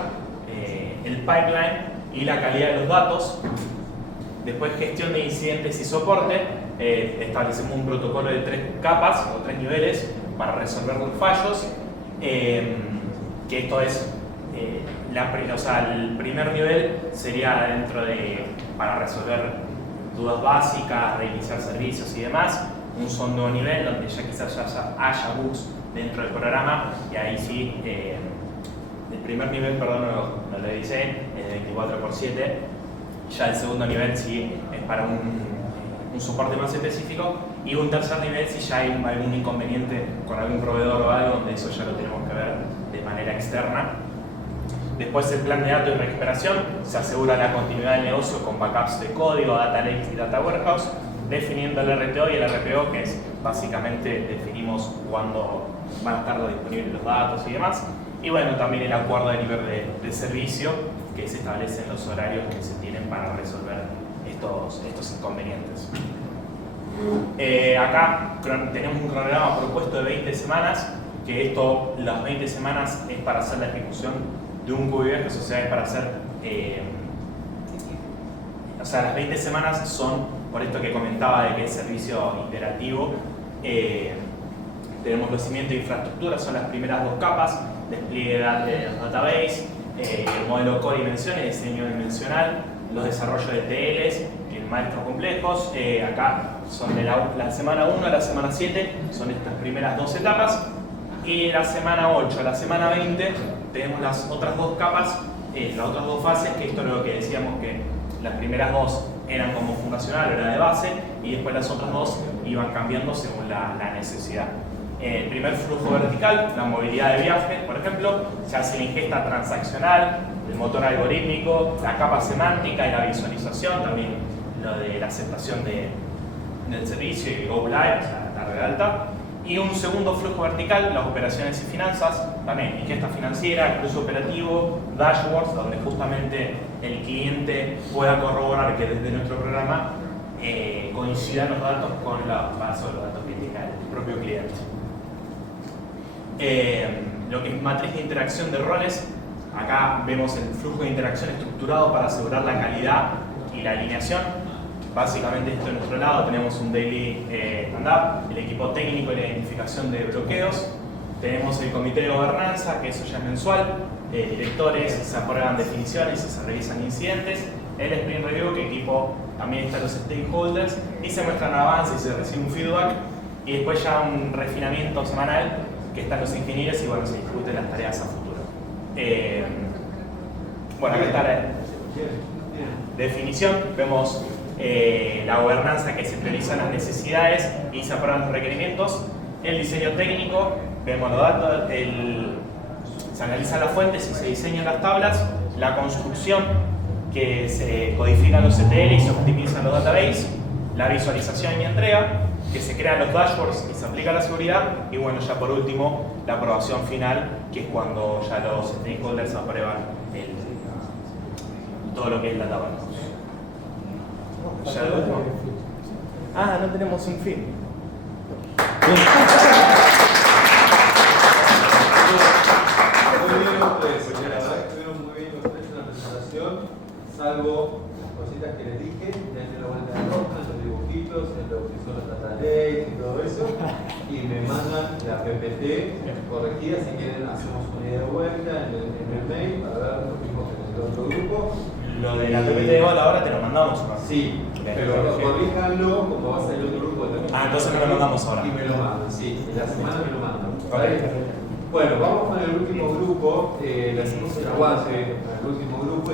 el pipeline y la calidad de los datos. Después, gestión de incidentes y soporte. Establecemos un protocolo de 3 capas o 3 niveles para resolver los fallos. Que esto es, el primer nivel sería para resolver dudas básicas, reiniciar servicios y demás. Un segundo nivel donde ya quizás haya bugs dentro del programa, y ahí sí, el primer nivel, perdón, no lo dice, es de 24/7. Ya el segundo nivel sí es para un soporte más específico, y un tercer nivel si ya hay algún inconveniente con algún proveedor o algo, donde eso ya lo tenemos que ver de manera externa. Después, el plan de datos y recuperación, se asegura la continuidad del negocio con backups de código, data lakes y data warehouse, definiendo el RTO y el RPO, que es básicamente definimos cuándo van a estar disponibles los datos y demás. Y bueno, también el acuerdo de nivel de servicio, que se establecen los horarios que se tienen para resolver estos inconvenientes. Acá tenemos un cronograma propuesto de 20 semanas, que esto, las 20 semanas es para hacer la ejecución de un cubo de viajes, o sea, es para hacer... o sea, las 20 semanas son, por esto que comentaba de que es servicio iterativo, tenemos los cimientos de infraestructura, son las primeras dos capas, despliegue de los database, el modelo core dimensión, el diseño dimensional, los desarrollos de TLs, maestros complejos. Acá son de la semana 1 a la semana 7, son estas primeras dos etapas, y de la semana 8 a la semana 20 tenemos las otras dos capas, las otras dos fases, que esto es lo que decíamos que las primeras dos eran como fundacional, era de base, y después las otras dos iban cambiando según la necesidad. El primer flujo vertical, la movilidad de viaje, por ejemplo, se hace la ingesta transaccional, el motor algorítmico, la capa semántica y la visualización, también lo de la aceptación del servicio y Go Live, o sea, la carga alta. Y un segundo flujo vertical, las operaciones y finanzas, también ingesta financiera, cruce operativo, dashboards, donde justamente el cliente pueda corroborar que desde nuestro programa coincidan los datos con los datos que indica el propio cliente. Lo que es matriz de interacción de roles, acá vemos el flujo de interacción estructurado para asegurar la calidad y la alineación. Básicamente esto de nuestro lado tenemos un daily stand-up, el equipo técnico y la identificación de bloqueos, tenemos el comité de gobernanza, que eso ya es mensual, directores, se aprueban definiciones y se revisan incidentes, el sprint review, que equipo también están los stakeholders y se muestran avances y se recibe un feedback, y después ya un refinamiento semanal que están los ingenieros y bueno, se discuten las tareas a futuro. Bueno, acá está la definición, vemos la gobernanza, que se priorizan las necesidades y se aprueban los requerimientos, el diseño técnico, vemos los datos, se analizan las fuentes y se diseñan las tablas, la construcción, que se codifican los ETL y se optimizan los databases, la visualización y entrega, que se crean los dashboards y se aplica la seguridad, y bueno, ya por último, la aprobación final, que es cuando ya los stakeholders aprueban todo lo que es la tabla. ¿Ya lo último? Ah, no tenemos un fin. Muy bien los tres, la verdad que estuvieron muy bien los tres en la presentación, salvo las cositas que les dije, denle la vuelta de roja, en los dibujitos, en lo que son los data lakes y todo eso, y me mandan la PPT corregida, si quieren hacemos una idea de vuelta en el mail para ver lo mismo que en el otro grupo. Lo de la PPT de Hola ahora te lo mandamos, ¿no? Sí, pero corríjanlo como va a ser el otro grupo también. Ah, entonces me lo mandamos ahora. Y me lo mandan, sí, en la semana me lo mandan. Okay. Bueno, vamos con el último grupo, le hacemos el aguante al último grupo y